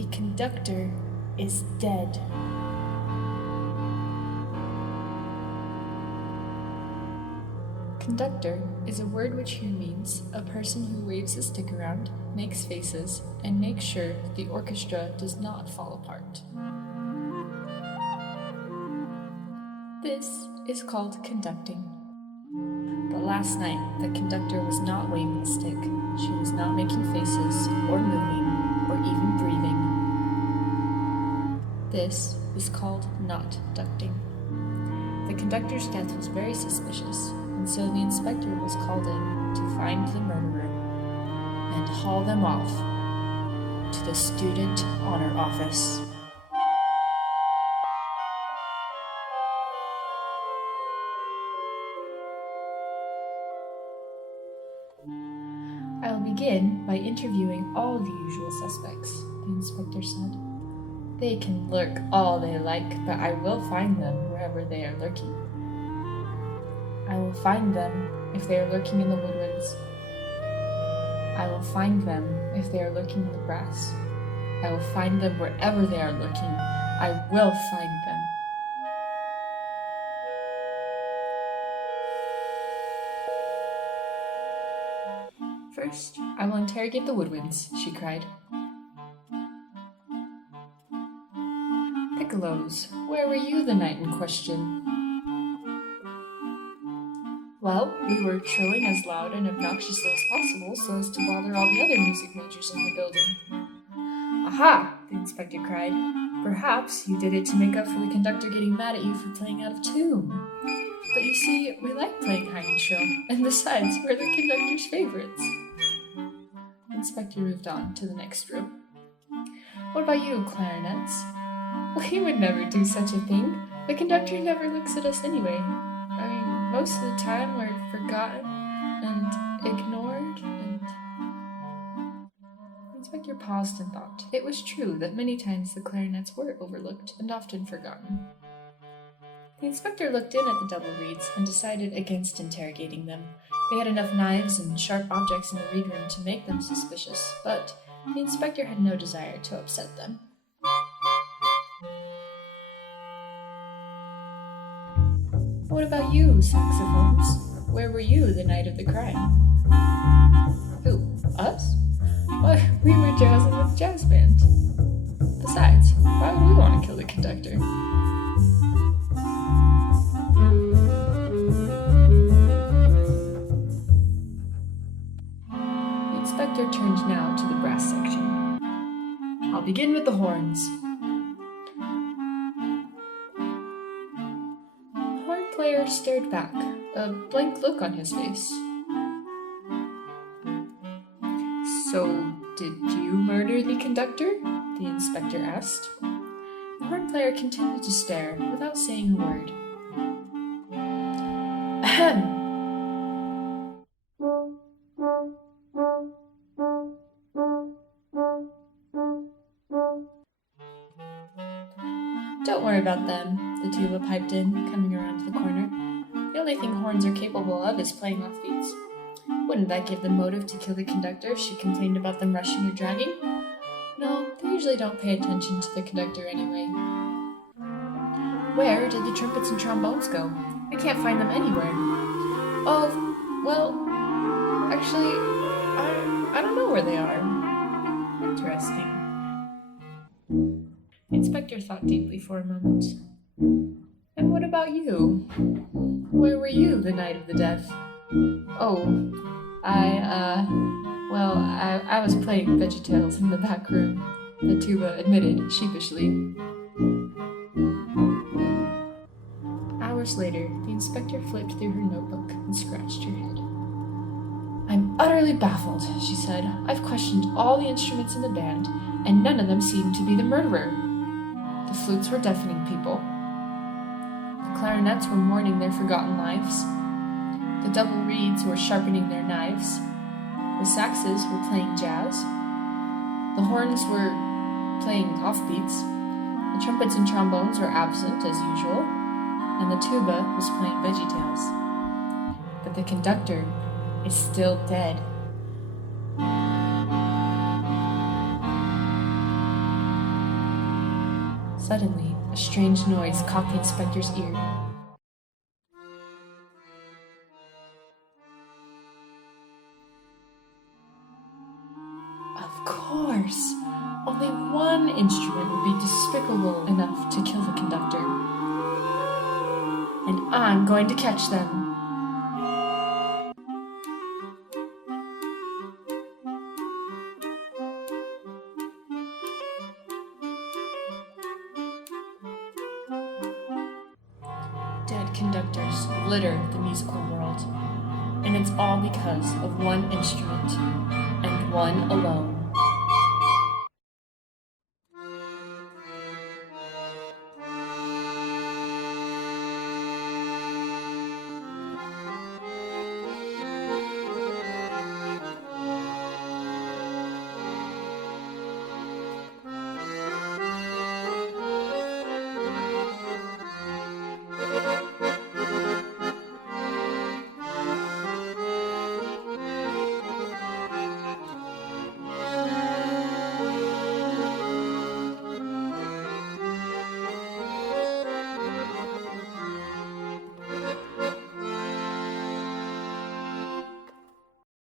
The conductor is dead. Conductor is a word which here means a person who waves a stick around, makes faces, and makes sure that the orchestra does not fall apart. This is called conducting. But last night, the conductor was not waving a stick. She was not making faces, or moving, or even breathing. This is called not ducting. The conductor's death was very suspicious, and so the inspector was called in to find the murderer and haul them off to the Student Honor Office. I'll begin by interviewing all the usual suspects, the inspector said. They can lurk all they like, but I will find them wherever they are lurking. I will find them if they are lurking in the woodlands. I will find them if they are lurking in the grass. I will find them wherever they are lurking. I will find them. First, I will interrogate the woodwinds, she cried. Piccolos, where were you the night in question? Well, we were trilling as loud and obnoxiously as possible so as to bother all the other music majors in the building. Aha! The inspector cried. Perhaps you did it to make up for the conductor getting mad at you for playing out of tune. But you see, we like playing hide and show, and besides, we're the conductor's favorites. The inspector moved on to the next room. What about you, clarinets? We would never do such a thing. The conductor never looks at us anyway. I mean, most of the time we're forgotten and ignored and... The inspector paused and thought. It was true that many times the clarinets were overlooked and often forgotten. The inspector looked in at the double reeds and decided against interrogating them. They had enough knives and sharp objects in the reed room to make them suspicious, but the inspector had no desire to upset them. What about you, saxophones? Where were you the night of the crime? Who, us? Why, we were jazzing with the jazz band. Besides, why would we want to kill the conductor? The inspector turned now to the brass section. I'll begin with the horns. The horn player stared back, a blank look on his face. So, did you murder the conductor? The inspector asked. The horn player continued to stare without saying a word. Ahem! Don't worry about them, the tuba piped in, coming around the corner. The only thing horns are capable of is playing off beats. Wouldn't that give them motive to kill the conductor if she complained about them rushing or dragging? No, they usually don't pay attention to the conductor anyway. Where did the trumpets and trombones go? I can't find them anywhere. Oh, well, actually, I don't know where they are. Interesting. The inspector thought deeply for a moment. And what about you? Where were you the night of the death? Oh, I was playing VeggieTales in the back room, the tuba admitted sheepishly. Hours later, the inspector flipped through her notebook and scratched her head. I'm utterly baffled, she said. I've questioned all the instruments in the band, and none of them seem to be the murderer. The flutes were deafening people. The clarinets were mourning their forgotten lives. The double reeds were sharpening their knives. The saxes were playing jazz. The horns were playing offbeats. The trumpets and trombones were absent as usual, and the tuba was playing VeggieTales. But the conductor is still dead. Suddenly, a strange noise caught the inspector's ear. Of course! Only one instrument would be despicable enough to kill the conductor. And I'm going to catch them. Dead conductors litter the musical world, and it's all because of one instrument, and one alone.